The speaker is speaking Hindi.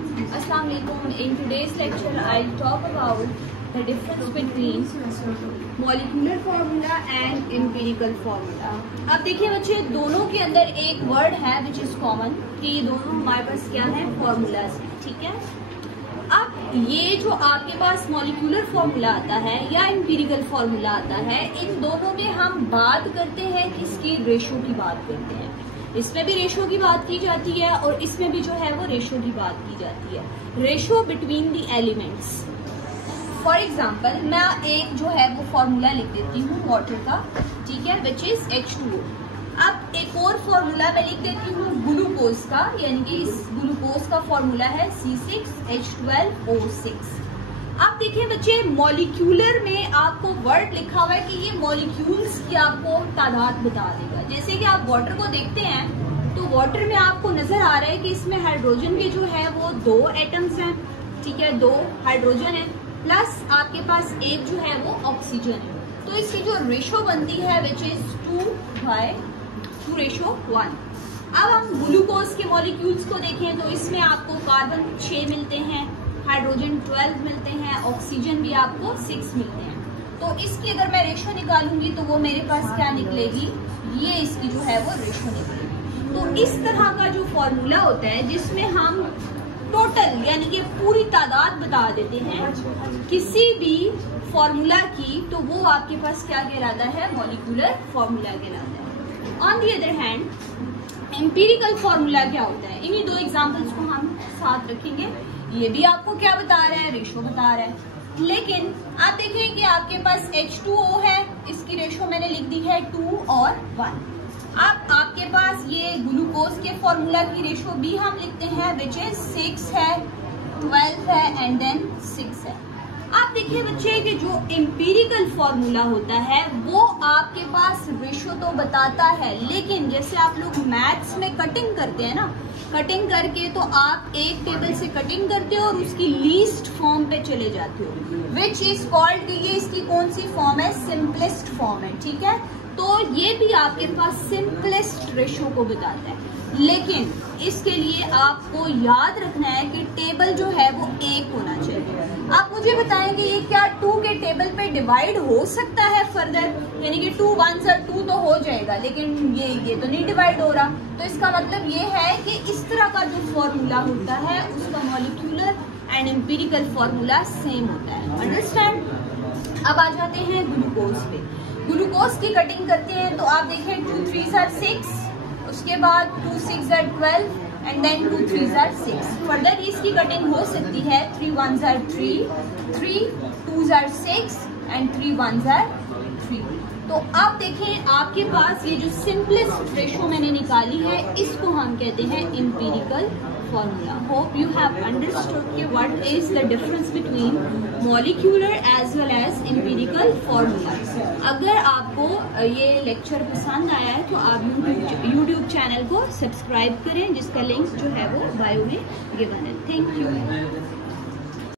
Assalamu alaikum. In today's lecture, I'll talk about the difference between molecular formula and empirical formula. अब देखिए बच्चे, दोनों के अंदर एक वर्ड है which is common कि ये दोनों हमारे पास क्या है, formulas, ठीक है। अब ये जो आपके पास मॉलिक्यूलर फॉर्मूला आता है या एम्पिरिकल फॉर्मूला आता है, इन दोनों में हम बात करते हैं किसकी, रेशो की बात करते हैं। इसमें भी रेशो की बात की जाती है और इसमें भी जो है वो रेशो की बात की जाती है, ratio between the elements. For example मैं एक जो है वो फॉर्मूला लिख देती हूँ वाटर का, ठीक है, विच इज H2O। अब एक और फॉर्मूला मैं लिख देती हूँ ग्लूकोज का, यानी कि इस ग्लूकोज का फॉर्मूला है C6H12O6। अब देखिए बच्चे, मॉलिक्यूलर में आपको वर्ड लिखा हुआ है कि ये मॉलिक्यूल्स की आपको तादाद बता देगा। जैसे कि आप वाटर को देखते हैं तो वाटर में आपको नजर आ रहा है कि इसमें हाइड्रोजन के जो है वो 2 एटम्स हैं, ठीक है, 2 हाइड्रोजन है, प्लस आपके पास एक जो है वो ऑक्सीजन है। तो इसकी जो रेशो बनती है विच इज 2:2:1। अब हम ग्लूकोज के मॉलिक्यूल्स को देखें तो इसमें आपको कार्बन 6 मिलते हैं, हाइड्रोजन 12 मिलते हैं, ऑक्सीजन भी आपको 6 मिलते हैं। तो इसकी अगर मैं रेशो निकालूंगी तो वो मेरे पास क्या निकलेगी, ये इसकी जो है वो रेशो निकलेगी। तो इस तरह का जो फॉर्मूला होता है जिसमें हम टोटल यानी कि पूरी तादाद बता देते हैं किसी भी फॉर्मूला की, तो वो आपके पास क्या कहलाता है, मॉलिक्यूलर फॉर्मूला कहलाता है। On the other hand empirical formula क्या होता है, इन्हीं 2 एग्जाम्पल्स को हम साथ रखेंगे। ये भी आपको क्या बता रहा है, रेशो बता रहा है। लेकिन आप देखिए कि आपके पास H2O है, इसकी रेशो मैंने लिख दी है 2 और 1। अब आपके पास ये ग्लूकोज के फॉर्मूला की रेशो भी हम लिखते हैं विच इज 6 है, 12 है एंड देन 6 है। आप देखिए बच्चे कि जो एम्पिरिकल फॉर्मूला होता है वो आपके पास रेशो तो बताता है, लेकिन जैसे आप लोग मैथ्स में कटिंग करते हैं ना, कटिंग करके तो आप एक टेबल से कटिंग करते हो और उसकी लीस्ट फॉर्म पे चले जाते हो, विच इज कॉल्ड, ये इसकी कौन सी फॉर्म है, सिंपलेस्ट फॉर्म है, ठीक है। तो ये भी आपके पास सिंपलेस्ट रेशो को बताता है, लेकिन इसके लिए आपको याद रखना है कि टेबल जो है वो 1 होना चाहिए। आप मुझे बताएं कि ये क्या 2 के टेबल पे डिवाइड हो सकता है फर्दर, यानी कि 2 1 से 2 तो हो जाएगा, लेकिन ये तो नहीं डिवाइड हो रहा। तो इसका मतलब ये है कि इस तरह का जो फॉर्मूला होता है उसका molecular and empirical formula same होता है, अंडरस्टैंड। अब आ जाते हैं ग्लूकोज पे। ग्लूकोज की कटिंग करते हैं तो आप देखें 2 3 are 6, उसके बाद 2 6 are 12 and then 2 3 are 6। Further इसकी कटिंग हो सकती है 3 1 are 3, 3 2 are 6 एंड 3 1 are 3। तो आप देखें आपके पास ये जो सिंपलेस्ट रेशो मैंने निकाली है इसको हम कहते हैं empirical formula. Hope you have understood कि what is the difference between molecular as well as empirical formula. अगर आपको ये लेक्चर पसंद आया है तो आप यूट्यूब चैनल को सब्सक्राइब करें, जिसका लिंक जो है वो बायो में गिवन है। Thank you.